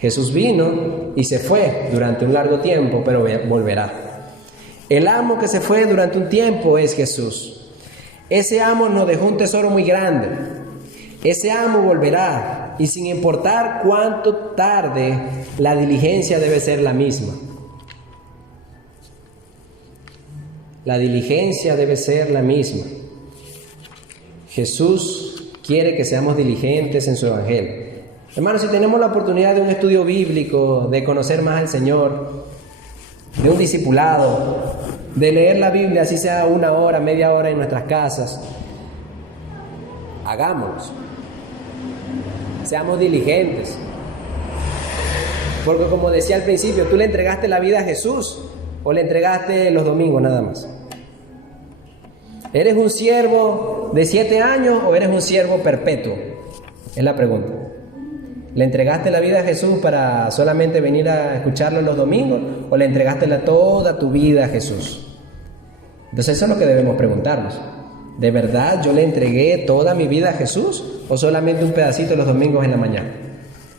Jesús vino y se fue durante un largo tiempo, pero volverá. El amo que se fue durante un tiempo es Jesús. Ese amo nos dejó un tesoro muy grande. Ese amo volverá y sin importar cuánto tarde, la diligencia debe ser la misma. La diligencia debe ser la misma. Jesús quiere que seamos diligentes en su evangelio. Hermanos, si tenemos la oportunidad de un estudio bíblico, de conocer más al Señor, de un discipulado, de leer la Biblia, así sea 1 hora, media hora en nuestras casas, hagámoslos. Seamos diligentes. Porque como decía al principio, tú le entregaste la vida a Jesús o le entregaste los domingos nada más. ¿Eres un siervo de 7 años o eres un siervo perpetuo? Es la pregunta. ¿Le entregaste la vida a Jesús para solamente venir a escucharlo los domingos o le entregaste toda tu vida a Jesús? Entonces eso es lo que debemos preguntarnos. ¿De verdad yo le entregué toda mi vida a Jesús o solamente un pedacito los domingos en la mañana?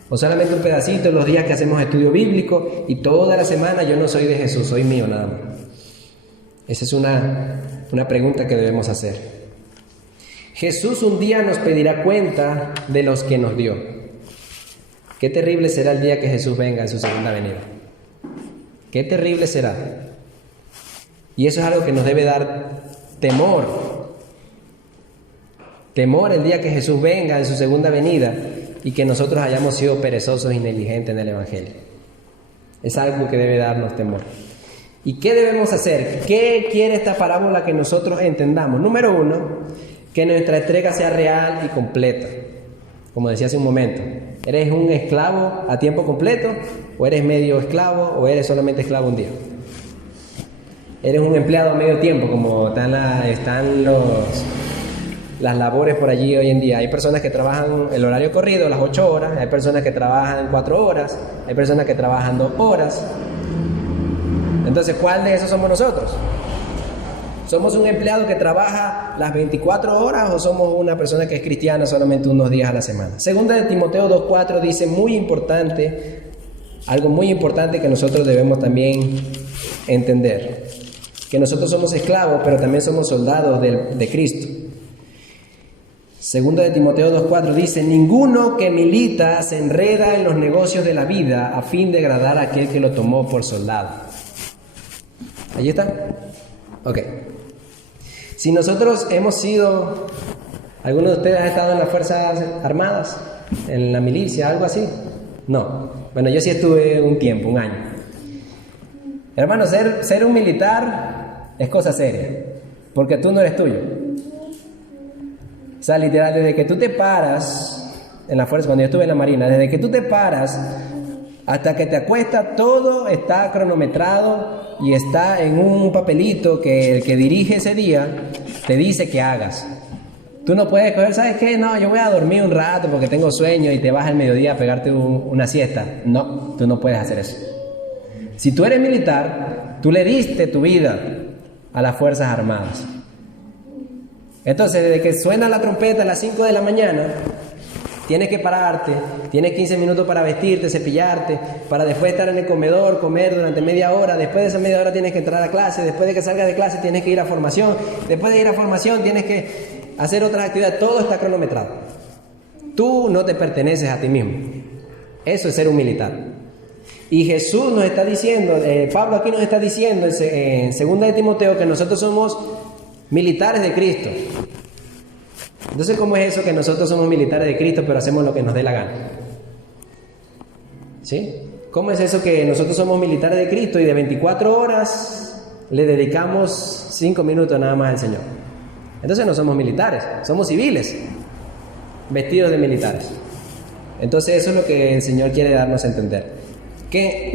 ¿O solamente un pedacito los días que hacemos estudio bíblico y toda la semana yo no soy de Jesús, soy mío nada más? Esa es una pregunta que debemos hacer. Jesús un día nos pedirá cuenta de los que nos dio. Qué terrible será el día que Jesús venga en su segunda venida. Qué terrible será. Y eso es algo que nos debe dar temor. Temor el día que Jesús venga en su segunda venida y que nosotros hayamos sido perezosos y negligentes en el evangelio. Es algo que debe darnos temor. ¿Y qué debemos hacer? ¿Qué quiere esta parábola que nosotros entendamos? Número 1, que nuestra entrega sea real y completa. Como decía hace un momento, ¿eres un esclavo a tiempo completo? ¿O eres medio esclavo? ¿O eres solamente esclavo un día? ¿Eres un empleado a medio tiempo? Como están las labores por allí hoy en día. Hay personas que trabajan el horario corrido, las 8 horas. Hay personas que trabajan 4 horas. Hay personas que trabajan 2 horas. Entonces, ¿cuál de esos somos nosotros? ¿Somos un empleado que trabaja las 24 horas o somos una persona que es cristiana solamente unos días a la semana? Segunda de Timoteo 2:4 dice algo muy importante que nosotros debemos también entender. Que nosotros somos esclavos, pero también somos soldados de Cristo. Segunda de Timoteo 2:4 dice: ninguno que milita se enreda en los negocios de la vida a fin de agradar a aquel que lo tomó por soldado. ¿Allí está? Ok. Si nosotros hemos sido, ¿alguno de ustedes ha estado en las Fuerzas Armadas? ¿En la milicia, algo así? No. Bueno, yo sí estuve un tiempo, un año. Hermano, ser un militar es cosa seria, porque tú no eres tuyo. O sea, literal, desde que tú te paras en la fuerza, cuando yo estuve en la Marina, desde que tú te paras hasta que te acuestas, todo está cronometrado y está en un papelito que el que dirige ese día te dice que hagas. Tú no puedes coger, ¿sabes qué? No, yo voy a dormir un rato porque tengo sueño y te vas al mediodía a pegarte una siesta. No, tú no puedes hacer eso. Si tú eres militar, tú le diste tu vida a las Fuerzas Armadas. Entonces, desde que suena la trompeta a las 5 de la mañana, tienes que pararte, tienes 15 minutos para vestirte, cepillarte, para después estar en el comedor, comer durante media hora. Después de esa media hora tienes que entrar a clase, después de que salgas de clase tienes que ir a formación, después de ir a formación tienes que hacer otras actividades. Todo está cronometrado. Tú no te perteneces a ti mismo. Eso es ser un militar. Y Jesús nos está diciendo, Pablo aquí nos está diciendo en 2 de Timoteo que nosotros somos militares de Cristo. Entonces, ¿cómo es eso que nosotros somos militares de Cristo pero hacemos lo que nos dé la gana? ¿Sí? ¿Cómo es eso que nosotros somos militares de Cristo y de 24 horas le dedicamos 5 minutos nada más al Señor? Entonces no somos militares, somos civiles, vestidos de militares. Entonces eso es lo que el Señor quiere darnos a entender.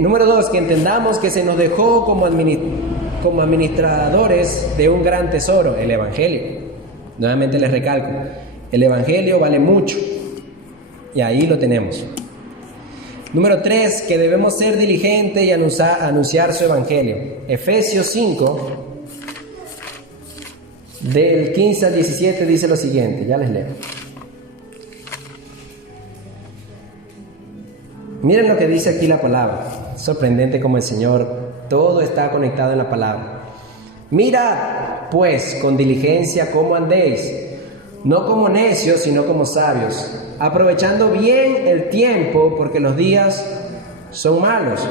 Número 2, que entendamos que se nos dejó como administradores de un gran tesoro, el Evangelio. Nuevamente les recalco, el Evangelio vale mucho y ahí lo tenemos. Número 3, que debemos ser diligentes y anunciar su Evangelio. Efesios 5, del 15 al 17 dice lo siguiente, ya les leo. Miren lo que dice aquí la palabra. Sorprendente como el Señor, todo está conectado en la palabra. Mirad, pues, con diligencia cómo andéis, no como necios, sino como sabios, aprovechando bien el tiempo, porque los días son malos.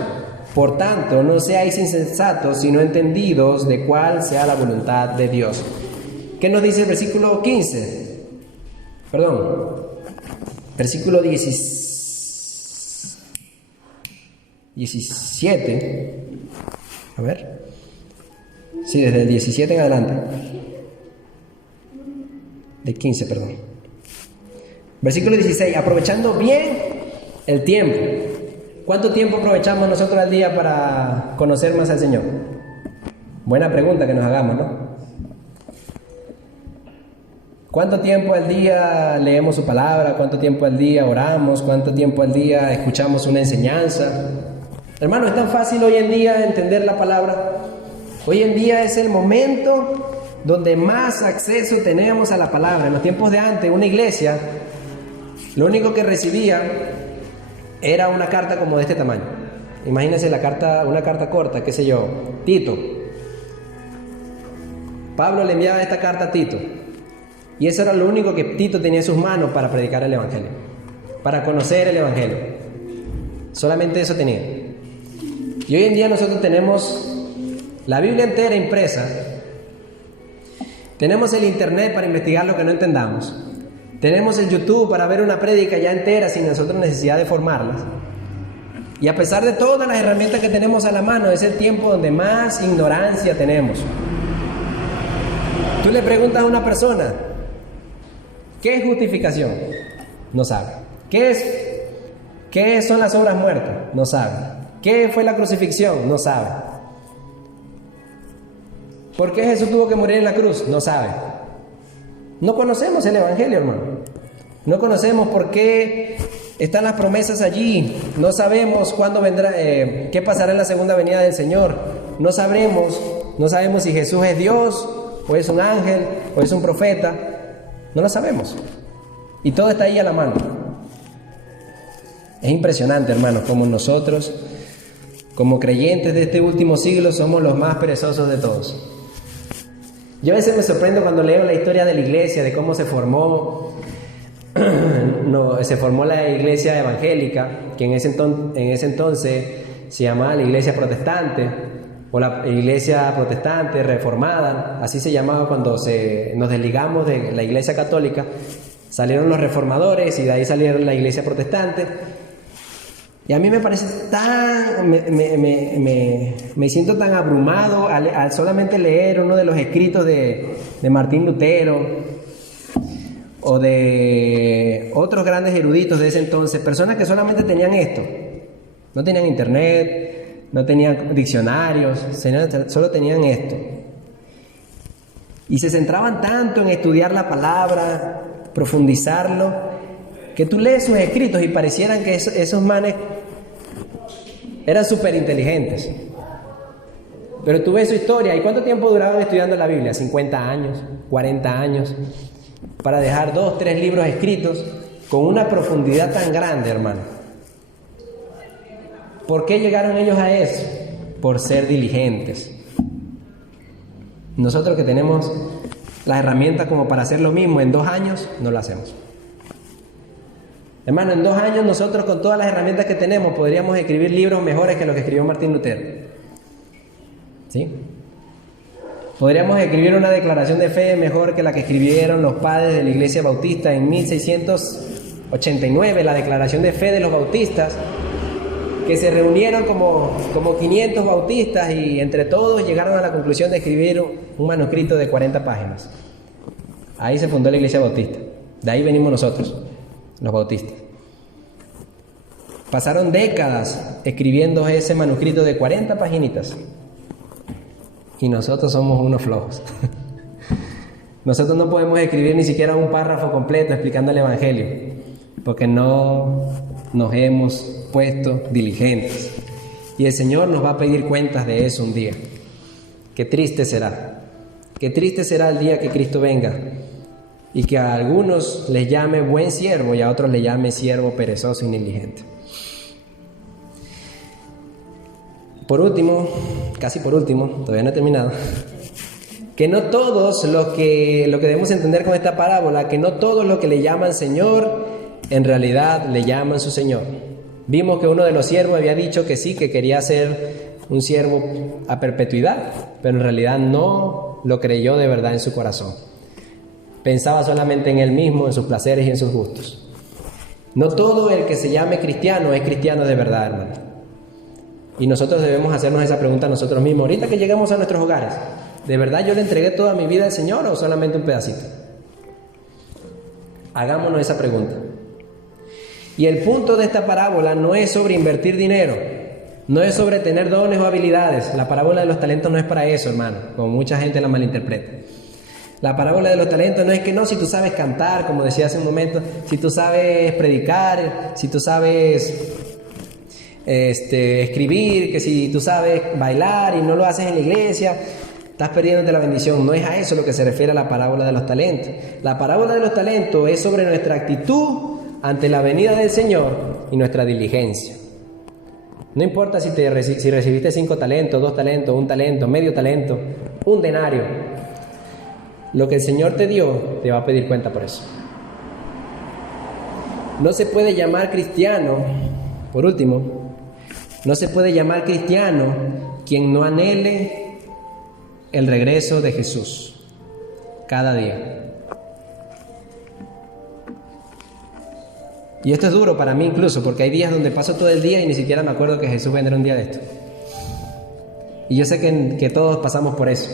Por tanto, no seáis insensatos, sino entendidos de cuál sea la voluntad de Dios. ¿Qué nos dice el versículo 15? Versículo 17. A ver. Sí, desde el 17 en adelante. De 15, perdón. Versículo 16. Aprovechando bien el tiempo. ¿Cuánto tiempo aprovechamos nosotros al día para conocer más al Señor? Buena pregunta que nos hagamos, ¿no? ¿Cuánto tiempo al día leemos su palabra? ¿Cuánto tiempo al día oramos? ¿Cuánto tiempo al día escuchamos una enseñanza? Hermano, es tan fácil hoy en día entender la palabra. Hoy en día es el momento donde más acceso tenemos a la palabra. En los tiempos de antes, una iglesia, lo único que recibía era una carta como de este tamaño. Imagínense una carta corta, qué sé yo, Tito. Pablo le enviaba esta carta a Tito. Y eso era lo único que Tito tenía en sus manos para predicar el Evangelio, para conocer el Evangelio. Solamente eso tenía. Y hoy en día nosotros tenemos la Biblia entera impresa. Tenemos el internet para investigar lo que no entendamos. Tenemos el YouTube para ver una prédica ya entera sin nosotros necesidad de formarlas. Y a pesar de todas las herramientas que tenemos a la mano, es el tiempo donde más ignorancia tenemos. Tú le preguntas a una persona, ¿qué es justificación? No sabe. ¿Qué son las obras muertas? No sabe. ¿Qué fue la crucifixión? No sabe. ¿Por qué Jesús tuvo que morir en la cruz? No sabe. No conocemos el Evangelio, hermano. No conocemos por qué están las promesas allí. No sabemos cuándo vendrá, qué pasará en la segunda venida del Señor. No sabemos si Jesús es Dios, o es un ángel, o es un profeta. No lo sabemos. Y todo está ahí a la mano. Es impresionante, hermanos, como nosotros, como creyentes de este último siglo, somos los más perezosos de todos. Yo a veces me sorprendo cuando leo la historia de la iglesia, de cómo se formó la iglesia evangélica, que en ese entonces se llamaba la iglesia protestante, o la iglesia protestante reformada, así se llamaba cuando nos desligamos de la iglesia católica. Salieron los reformadores y de ahí salieron la iglesia protestante. Y a mí me parece me siento tan abrumado al solamente leer uno de los escritos de Martín Lutero o de otros grandes eruditos de ese entonces, personas que solamente tenían esto, no tenían internet, no tenían diccionarios, solo tenían esto. Y se centraban tanto en estudiar la palabra, profundizarlo, que tú lees sus escritos y parecieran que esos manes eran súper inteligentes. Pero tú ves su historia. ¿Y cuánto tiempo duraban estudiando la Biblia? 50 años, 40 años, para dejar 2, 3 libros escritos con una profundidad tan grande, hermano. ¿Por qué llegaron ellos a eso? Por ser diligentes. Nosotros que tenemos las herramientas como para hacer lo mismo, en 2 años no lo hacemos. Hermano, en 2 años nosotros con todas las herramientas que tenemos podríamos escribir libros mejores que los que escribió Martín Lutero. ¿Sí? Podríamos escribir una declaración de fe mejor que la que escribieron los padres de la Iglesia Bautista en 1689, la declaración de fe de los bautistas, que se reunieron como 500 bautistas y entre todos llegaron a la conclusión de escribir un manuscrito de 40 páginas. Ahí se fundó la Iglesia Bautista. De ahí venimos nosotros, los bautistas. Pasaron décadas escribiendo ese manuscrito de 40 paginitas. Y nosotros somos unos flojos. Nosotros no podemos escribir ni siquiera un párrafo completo explicando el Evangelio, porque no nos hemos puesto diligentes. Y el Señor nos va a pedir cuentas de eso un día. Qué triste será. Qué triste será el día que Cristo venga y que a algunos les llame buen siervo y a otros les llame siervo perezoso y negligente. Por último, casi por último, todavía no he terminado, que no todos lo que debemos entender con esta parábola, que no todos los que le llaman Señor, en realidad le llaman su Señor. Vimos que uno de los siervos había dicho que sí, que quería ser un siervo a perpetuidad, pero en realidad no lo creyó de verdad en su corazón. Pensaba solamente en él mismo, en sus placeres y en sus gustos. No todo el que se llame cristiano es cristiano de verdad, hermano. Y nosotros debemos hacernos esa pregunta a nosotros mismos. Ahorita que llegamos a nuestros hogares, ¿de verdad yo le entregué toda mi vida al Señor o solamente un pedacito? Hagámonos esa pregunta. Y el punto de esta parábola no es sobre invertir dinero, no es sobre tener dones o habilidades. La parábola de los talentos no es para eso, hermano, como mucha gente la malinterpreta. La parábola de los talentos no es que no, si tú sabes cantar, como decía hace un momento, si tú sabes predicar, si tú sabes escribir, que si tú sabes bailar y no lo haces en la iglesia, estás perdiéndote la bendición. No es a eso lo que se refiere a la parábola de los talentos. La parábola de los talentos es sobre nuestra actitud ante la venida del Señor y nuestra diligencia. No importa si recibiste 5 talentos, 2 talentos, 1 talento, medio talento, 1 denario. Lo que el Señor te dio, te va a pedir cuenta por eso. No se puede llamar cristiano, por último, no se puede llamar cristiano quien no anhele el regreso de Jesús cada día. Y esto es duro para mí incluso, porque hay días donde paso todo el día y ni siquiera me acuerdo que Jesús vendrá un día de esto. Y yo sé que todos pasamos por eso.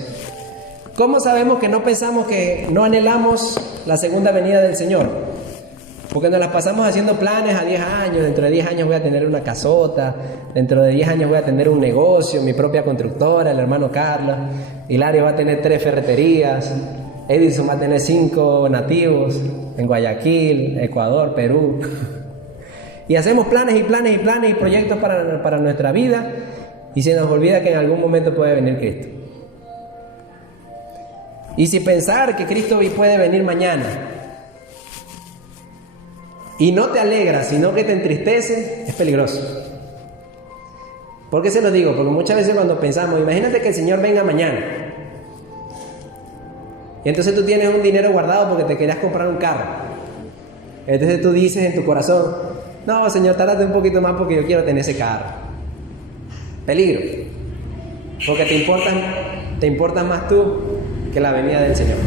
¿Cómo sabemos que no pensamos, que no anhelamos la segunda venida del Señor? Porque nos las pasamos haciendo planes a 10 años. Dentro de 10 años voy a tener una casota. Dentro de 10 años voy a tener un negocio, mi propia constructora, el hermano Carlos. Hilario va a tener 3 ferreterías. Edison va a tener 5 nativos en Guayaquil, Ecuador, Perú. Y hacemos planes y planes y planes y proyectos para nuestra vida. Y se nos olvida que en algún momento puede venir Cristo. Y si pensar que Cristo puede venir mañana y no te alegra, sino que te entristece, es peligroso. ¿Por qué se lo digo? Porque muchas veces cuando pensamos, imagínate que el Señor venga mañana, y entonces tú tienes un dinero guardado porque te querías comprar un carro. Entonces tú dices en tu corazón, no, Señor, tárdate un poquito más porque yo quiero tener ese carro. Peligro. Porque te importas más tú que la venida del Señor.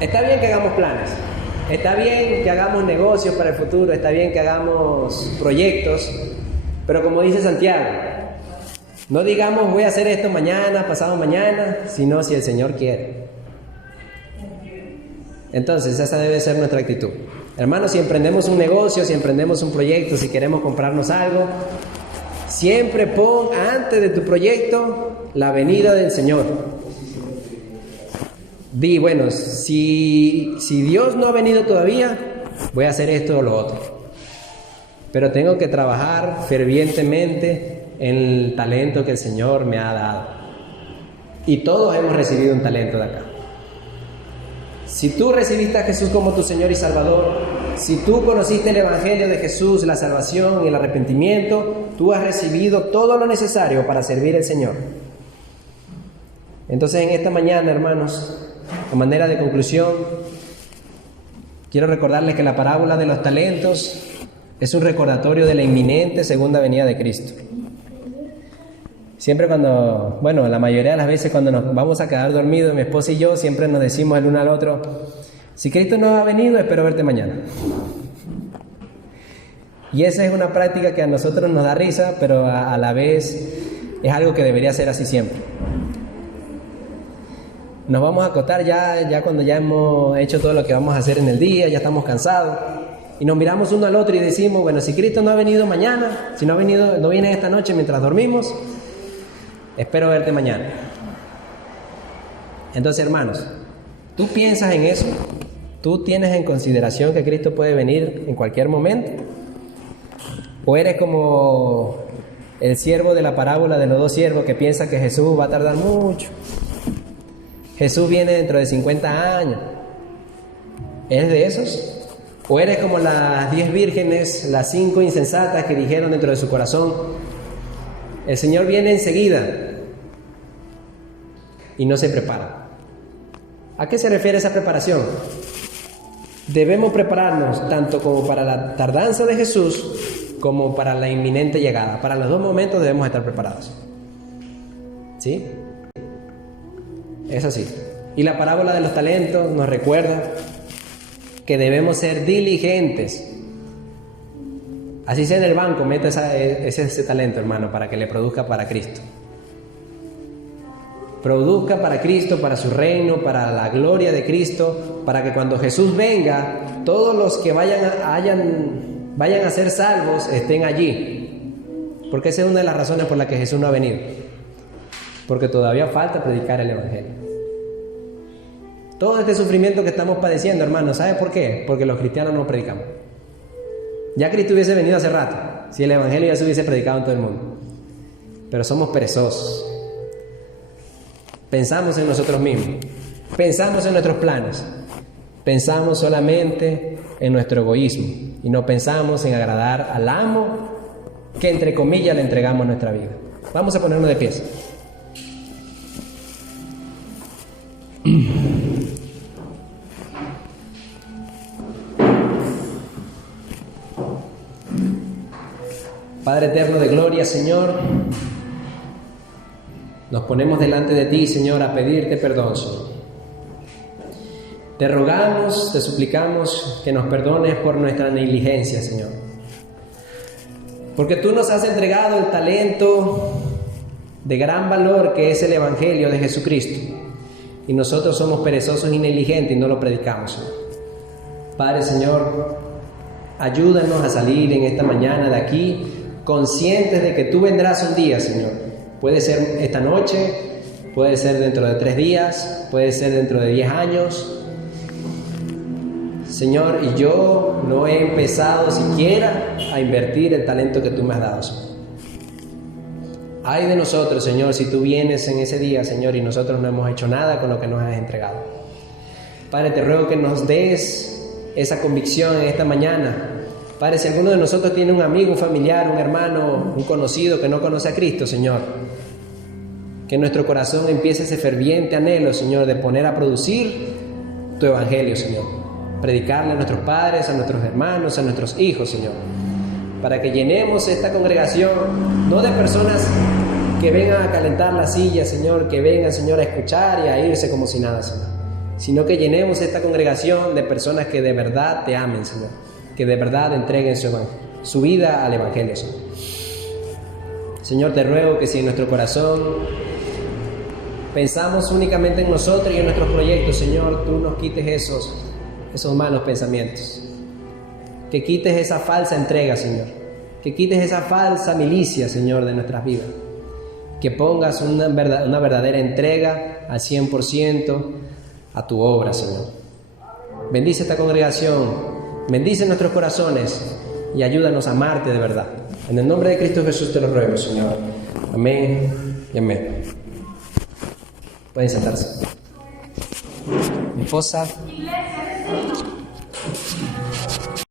Está bien que hagamos planes, está bien que hagamos negocios para el futuro, está bien que hagamos proyectos, pero como dice Santiago, no digamos voy a hacer esto mañana, pasado mañana, sino si el Señor quiere. Entonces esa debe ser nuestra actitud. Hermanos, si emprendemos un negocio, si emprendemos un proyecto, si queremos comprarnos algo, siempre pon antes de tu proyecto la venida del Señor. Di, bueno, si Dios no ha venido todavía, voy a hacer esto o lo otro. Pero tengo que trabajar fervientemente en el talento que el Señor me ha dado. Y todos hemos recibido un talento de acá. Si tú recibiste a Jesús como tu Señor y Salvador, si tú conociste el Evangelio de Jesús, la salvación y el arrepentimiento, tú has recibido todo lo necesario para servir al Señor. Entonces en esta mañana, hermanos, a manera de conclusión, quiero recordarles que la parábola de los talentos es un recordatorio de la inminente segunda venida de Cristo. Siempre la mayoría de las veces cuando nos vamos a quedar dormidos, mi esposa y yo siempre nos decimos el uno al otro, si Cristo no ha venido, espero verte mañana. Y esa es una práctica que a nosotros nos da risa, pero a la vez es algo que debería ser así siempre. Nos vamos a acostar ya cuando ya hemos hecho todo lo que vamos a hacer en el día, ya estamos cansados, y nos miramos uno al otro y decimos, bueno, si Cristo no ha venido mañana, si no viene esta noche mientras dormimos, espero verte mañana. Entonces, hermanos, ¿tú piensas en eso? ¿Tú tienes en consideración que Cristo puede venir en cualquier momento? ¿O eres como el siervo de la parábola de los 2 siervos que piensa que Jesús va a tardar mucho? Jesús viene dentro de 50 años. ¿Eres de esos? ¿O eres como las 10 vírgenes, las 5 insensatas que dijeron dentro de su corazón, el Señor viene enseguida? y no se preparan. ¿A qué se refiere esa preparación? Debemos prepararnos tanto como para la tardanza de Jesús como para la inminente llegada. Para los dos momentos debemos estar preparados. ¿Sí? Es así. Y la parábola de los talentos nos recuerda que debemos ser diligentes. Así sea en el banco, mete ese talento, hermano, para que le produzca para Cristo. Produzca para Cristo, para su reino, para la gloria de Cristo, para que cuando Jesús venga, todos los que vayan a ser salvos estén allí. Porque esa es una de las razones por las que Jesús no ha venido. Porque todavía falta predicar el Evangelio. Todo este sufrimiento que estamos padeciendo, hermanos, ¿sabe por qué? Porque los cristianos no predicamos. Ya Cristo hubiese venido hace rato, si el Evangelio ya se hubiese predicado en todo el mundo. Pero somos perezosos. Pensamos en nosotros mismos, pensamos en nuestros planes, pensamos solamente en nuestro egoísmo y no pensamos en agradar al amo que entre comillas le entregamos nuestra vida. Vamos a ponernos de pies. Padre eterno de gloria, Señor, nos ponemos delante de ti, Señor, a pedirte perdón, Señor. Te rogamos, te suplicamos que nos perdones por nuestra negligencia, Señor. Porque tú nos has entregado el talento de gran valor que es el Evangelio de Jesucristo. Y nosotros somos perezosos y negligentes y no lo predicamos, Señor. Padre, Señor, ayúdanos a salir en esta mañana de aquí conscientes de que tú vendrás un día, Señor. Puede ser esta noche, puede ser dentro de 3 días, puede ser dentro de 10 años. Señor, y yo no he empezado siquiera a invertir el talento que tú me has dado, Señor. Ay de nosotros, Señor, si tú vienes en ese día, Señor, y nosotros no hemos hecho nada con lo que nos has entregado. Padre, te ruego que nos des esa convicción en esta mañana. Padre, si alguno de nosotros tiene un amigo, un familiar, un hermano, un conocido que no conoce a Cristo, Señor, que en nuestro corazón empiece ese ferviente anhelo, Señor, de poner a producir tu Evangelio, Señor. Predicarle a nuestros padres, a nuestros hermanos, a nuestros hijos, Señor. Para que llenemos esta congregación, no de personas que vengan a calentar la silla, Señor, que vengan, Señor, a escuchar y a irse como si nada, Señor. Sino que llenemos esta congregación de personas que de verdad te amen, Señor. Que de verdad entreguen su vida al Evangelio, Señor. Señor, te ruego que si en nuestro corazón pensamos únicamente en nosotros y en nuestros proyectos, Señor, tú nos quites esos malos pensamientos. Que quites esa falsa entrega, Señor. Que quites esa falsa milicia, Señor, de nuestras vidas. Que pongas una verdadera entrega al 100% a tu obra, Señor. Bendice esta congregación. Bendice nuestros corazones y ayúdanos a amarte de verdad. En el nombre de Cristo Jesús te lo ruego, Señor. Amén y amén. Pueden sentarse. Mi esposa.